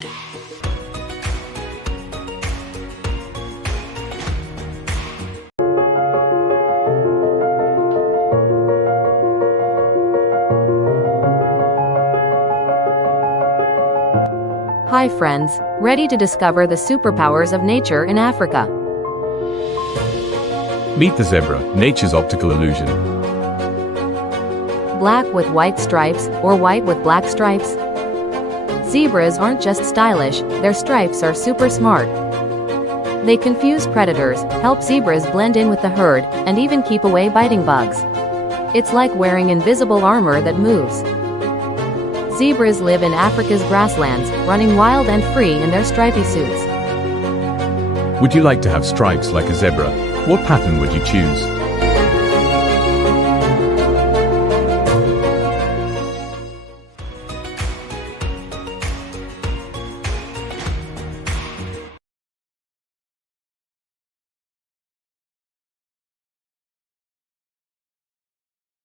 Hi friends, ready to discover the superpowers of nature in Africa. Meet the zebra, nature's optical illusion. Black with white stripes, or white with black stripes? Zebras aren't just stylish, their stripes are super smart. They confuse predators, help zebras blend in with the herd, and even keep away biting bugs. It's like wearing invisible armor that moves. Zebras live in Africa's grasslands, running wild and free in their stripy suits. Would you like to have stripes like a zebra? What pattern would you choose?